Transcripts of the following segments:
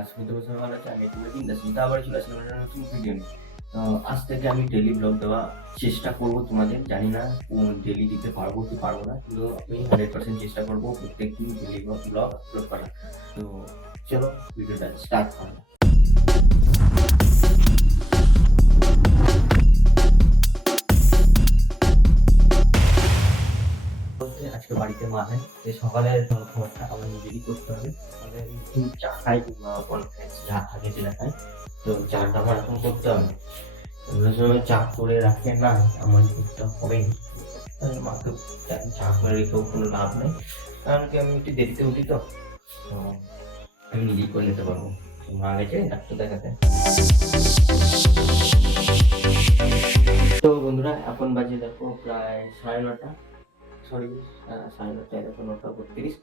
আজকে তো সবাই ভালো আছে, আমি একটু বিন্দাস তো আবার চলে আসলাম একটা নতুন ভিডিও নিয়ে। তো আজ থেকে আমি ডেলি ব্লগ দেওয়া চেষ্টা করব, তোমাদের জানি না ডেলি দিতে পারবো কি পারবো না, কিন্তু আমি 100% চেষ্টা করবো প্রত্যেকদিন ডেলি ব্লগ আপলোড করা। তো চলো ভিডিওটা স্টার্ট করা যাক। বলতে আজকে বাড়িতে মা নেই, যে সকালের খাবারটা আমার নিজেরই করতে হবে। মানে আমি চা খাই কিংবা কনফ্লেক্স যা থাকে সেটা খাই। তো চাটা আমার এখন করতে হবে। অন্য সময় চা করে রাখে না, আমার করতে হবেই। মাকে চা করে রেখেও কোনো লাভ নেই, কারণ কি আমি একটু দেরিতে উঠি, তো তো আমি নিজেই করে নিতে পারবো। তো মা গেছে ডাক্তার দেখাতে। তো বন্ধুরা এখন বাজে দেখো প্রায় 9:30, সরি 9:30, এখন 9:32।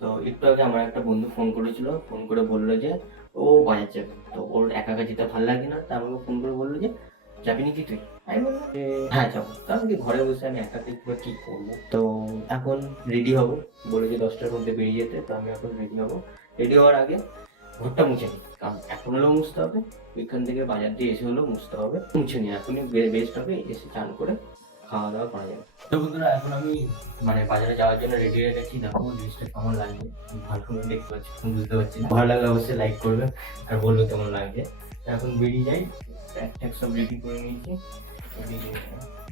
তো একটু আগে আমার একটা বন্ধু ফোন করেছিল, ফোন করে বললো যে ও বাজার যাবে। তো ওর একা একা যেতে ভালো লাগে না, তা আমাকে ফোন করে বললো যে যাবি নাকি তুই। আমি বললাম যে হ্যাঁ যাবো, কারণ কি ঘরে বসে আমি একা থেকে কি করবো। তো এখন রেডি হবো, বলে যে 10টার মধ্যে বেরিয়ে যেতে। তো আমি এখন রেডি হবো। রেডি হওয়ার আগে ঘরটা মুছে নিই, কারণ এখন হলেও মুছতে হবে, ওইখান থেকে বাজার দিয়ে এসে হলেও মুছতে হবে। মুছে নিই এখনই বেস্ট হবে, এসে চান করে খাওয়া দাওয়া করা যাবে। তো বন্ধুরা এখন আমি মানে বাজারে যাওয়ার জন্য রেডি হয়ে গেছি। দেখো জিনিসটা কেমন লাগছে, ভালো করে দেখতে পাচ্ছি, বুঝতে পারছি না। ভালো লাগলে অবশ্যই লাইক করবে আর বলবে কেমন লাগছে। এখন বেরিয়ে যাই, ব্যাগ সব রেডি করে নিয়েছি।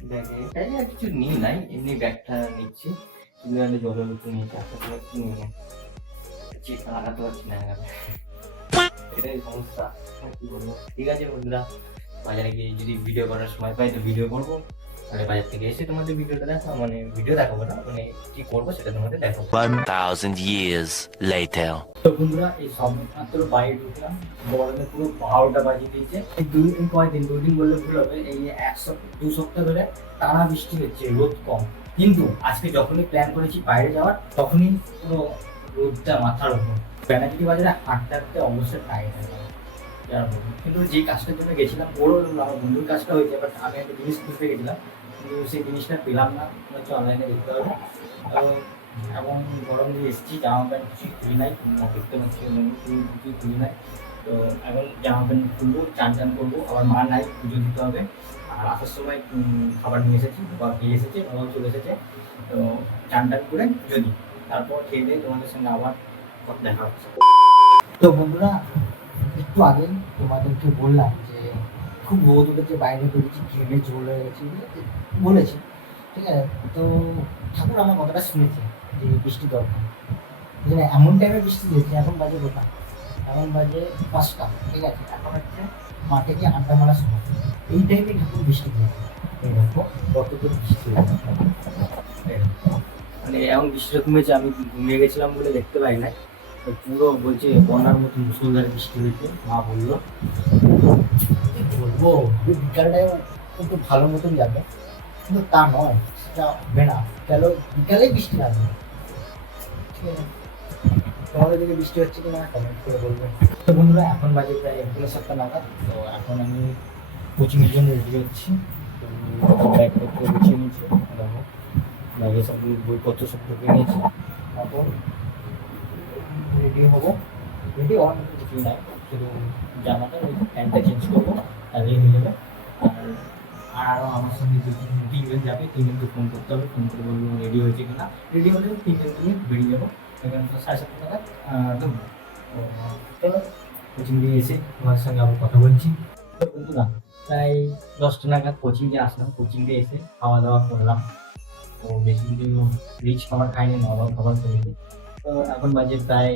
ব্যাগে আর কিছু নিই নাই, এমনি ব্যাগটা নিচ্ছি। কিন্তু আমি জলের বোতল নিয়েছি, আপনার কি নিয়ে চিপা লাগাতে পারছি না, এটাই সমস্যা। কি বলবো, ঠিক আছে বন্ধুরা, বাজারে গিয়ে যদি ভিডিও করার সময় পাই তো ভিডিও করবো। মানে বাজার থেকে এসে তোমাদের ভিডিওটা দেখো, মানে ভিডিও দেখাবো না, মানে কি করবো সেটা তোমাদের দেখাবো। 1000 years later. তো বন্ধুরা এই সব মাত্র বাইরে ঢুকলাম, গরমে পুরো 12টা বাজিয়ে দিয়েছে। এই দুদিন বললে ভুল হবে, এই 2 সপ্তাহ ধরে টানা বৃষ্টি হচ্ছে, রোদ কম। কিন্তু আজকে যখনই প্ল্যান করেছি বাইরে যাওয়ার, তখনই পুরো রোদটা মাথার উপর। ব্যানার্জি বাজারে হাঁটতে হাঁটতে অবশ্যই টায়ার্ড হয়ে যাবে। কিন্তু যে কাজটার জন্য গেছিলাম, ওরও আমার বন্ধুর কাজটা হয়েছে, বাট আমি একটা জিনিস খুঁজতে গেছিলাম, কিন্তু সেই জিনিসটা পেলাম না। হচ্ছে অনলাইনে দেখতে হবে। এবং গরম দিয়ে এসেছি, জামা প্যান্ট কিছুই খুলি নাই, দেখতে পাচ্ছি কিছুই খুলি নাই। তো এখন জামা প্যান্ট খুলবো, চান করবো, আবার মা নাই, পুজো দিতে হবে। আর আসার সময় খাবার নিয়ে এসেছি বা খেয়ে এসেছে, বাবাও চলে এসেছে। তো চান করে পুজো দিই, তারপর খেয়ে দিয়ে তোমাদের সঙ্গে আবার দেখা হচ্ছে। তো বন্ধুরা একটু আগে তোমাদেরকে বললাম যে খুব রোদ উঠেছে, বাইরে বেরিয়েছি, ঘেমে ঝোল হয়ে গেছি বলেছি, ঠিক আছে। তো ঠাকুর আমার কথাটা শুনেছে যে বৃষ্টি দরকার, বুঝলে এমন টাইমে বৃষ্টি দিয়েছে। এখন বাজে কোথা, এখন বাজে 5টা, ঠিক আছে। এখন হচ্ছে মাঠে গিয়ে আড্ডা মারার সময়, এই টাইমে ঠাকুর বৃষ্টি দিয়েছে। এই দেখো কতটা বৃষ্টি হয়েছে, মানে এমন বৃষ্টিটা কমেছে, আমি ঘুমিয়ে গেছিলাম বলে দেখতে পাই না। তো পুরো বলছে বন্যার মতো মুসলধারে বৃষ্টি হয়েছে। মা বললো কি বলবো, বিকালটায় একটু ভালো মতন যাবে, কিন্তু তা নয়, সেটা হবে না। বিকালেই বৃষ্টি লাগবে, ঠিক আছে। তোমাদের দিকে বৃষ্টি হচ্ছে কিনা কমেন্ট করে বলবে। তো বন্ধুরা এখন বাজে প্রায় 7:30 নাগাদ। তো এখন আমি কোচিংয়ের জন্য রেডি হচ্ছি। তো ব্যাগপত্র গুছিয়ে নিয়েছি, দেখো ব্যাগে সব বইপত্র সব ঢুকে নিয়েছি। এখন রেডি হবো, রেডি হওয়ার মতো কিছুই নাই, শুধু জামাটা ওই প্যান্টটা চেঞ্জ করবো, তাহলেই হয়ে যাবে। আর আরও আমার সঙ্গে তিনজন যাবে, তিনজনকে ফোন করতে হবে, ফোন করে বলবো রেডি হয়েছে কিনা। রেডি হলে তিনজনকে নিয়ে বেরিয়ে যাবো, এখানে তো 7:30 নাগাদ ঢুকবো। তো চলো কোচিং দিয়ে এসে তোমার সঙ্গে আবার কথা বলছি। তো বন্ধুরা প্রায় 10টা নাগাদ কোচিংয়ে আসলাম, কোচিং দিয়ে এসে খাওয়া দাওয়া করলাম। তো বেশি কিছু রিচ খাবার খাইনি, নর্মাল খাবার খেয়েছি। তো এখন বাজে প্রায়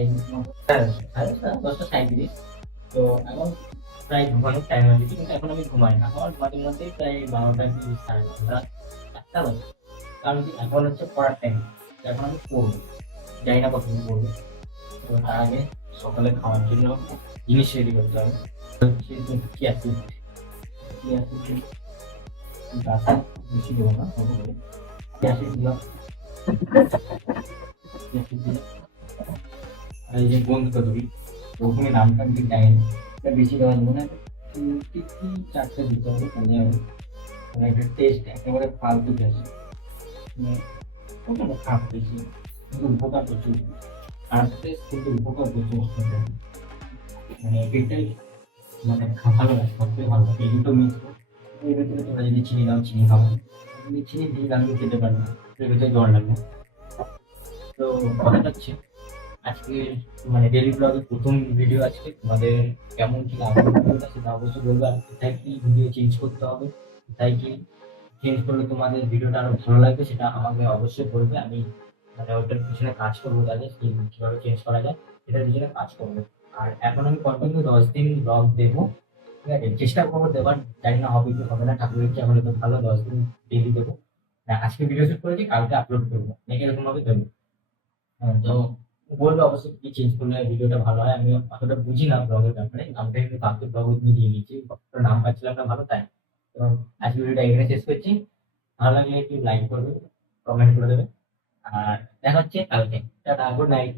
10:37। তো এখন প্রায় ঘুমানোর টাইম হয়ে গেছে, কিন্তু এখন আমি ঘুমাই না, আমার মাঝে মধ্যেই প্রায় 12টা কি 12:30 1টা বাজে। কারণ কি এখন হচ্ছে পড়ার টাইম, এখন আমি পড়বো, জানি না কতদিন পড়বো। তো তার আগে সকালে খাওয়ার জন্য জিনিস রেডি করতে হবে। গাছে বেশি দেবো না, অল্প করে গ্যাসে দিলাম, আর এই যে বন্ধ করি, ওখানে নামটা আমি জানি না, বেশি দেওয়া যাবে না, 4টে দিতে হবে, তাহলে হবে মানে একটা টেস্ট একেবারে ফালতু টেস্ট, মানে খারাপ বেশি, কিন্তু উপকার প্রচুর, খারাপ টেস্ট কিন্তু উপকার প্রচুর। মানে এটাই মানে ভালো লাগে, সবথেকে ভালো লাগে। এই দুটো মিক্স এর ভিতরে তোমরা যদি চিনি দাও, চিনি খাবো। যদি চিনি দিই আমি খেতে পারবো না, এর ভিতরে জল লাগবে। তো কথা হচ্ছে আজকে মানে ডেইলি ব্লগের প্রথম ভিডিও আজকে তোমাদের কেমন কি লাগলো ভিডিওটা সেটা অবশ্যই বলবে। আর কোথায় কি ভিডিও চেঞ্জ করতে হবে, কোথায় কি চেঞ্জ করলে তোমাদের ভিডিওটা আরো ভালো লাগবে সেটা আমাকে অবশ্যই বলবে। আমি মানে ওটার পিছনে কাজ করবো, তাহলে কিভাবে চেঞ্জ করা যায় সেটার পিছনে কাজ করবো। আর এখন আমি কন্টিনিউ 10 দিন ব্লগ দেবো, ঠিক আছে? চেষ্টা করবো দেওয়ার, জানি না হবে কি হবে না, ঠাকুরের ইচ্ছা হলে তো ভালো, 10 দিন ডেইলি দেবো। আজকে ভিডিও শুট করেছি, কালকে আপলোড করবো, এরকম ভাবে দেবো। তো বলবে অবশ্যই কি চেঞ্জ করলে ভিডিওটা ভালো হয়। আমি অতটা বুঝি না ব্লগের ব্যাপারে, নামটা একটু ফালতু ব্লগ দিয়ে দিয়ে দিয়েছি, অতটা নাম পাচ্ছিলাম না ভালো, তাই। তো আজকে ভিডিওটা এখানে শেষ করছি। ভালো লাগলে একটু লাইক করবে, কমেন্ট করে দেবে। আর দেখা হচ্ছে কালকে। Tata, good night.